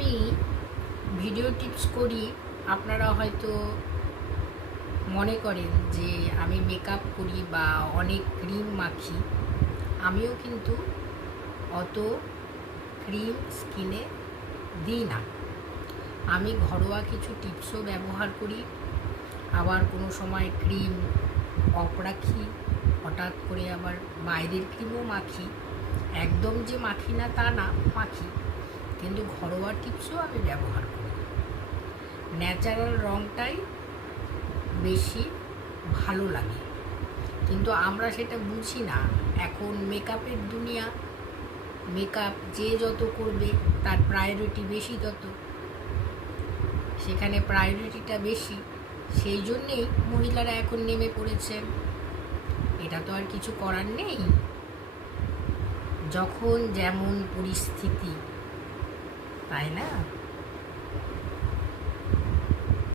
আমি video tips করি, আপনারা হয়তো মনে করেন যে আমি মেকআপ করি বা অনেক ক্রিম মাখি। আমিও কিন্তু অত ক্রিম স্কিনে দিই না। আমি ঘরোয়া কিছু টিপসও ব্যবহার করি, আবার কোনো সময় ক্রিম অফ রাখি, হঠাৎ করে আবার বাইরের ক্রিমও মাখি। একদম যে মাখি না তা না, মাখি, কিন্তু ঘরোয়া টিপসও আমি ব্যবহার করি। ন্যাচারাল রঙটাই বেশি ভালো লাগে, কিন্তু আমরা সেটা বুঝি না। এখন মেকআপের দুনিয়া, মেকআপ যে যত করবে তার প্রায়োরিটি বেশি, তত সেখানে প্রায়োরিটিটা বেশি, সেই জন্যেই মহিলারা এখন নেমে পড়েছেন। এটা তো আর কিছু করার নেই, যখন যেমন পরিস্থিতি, তাই না?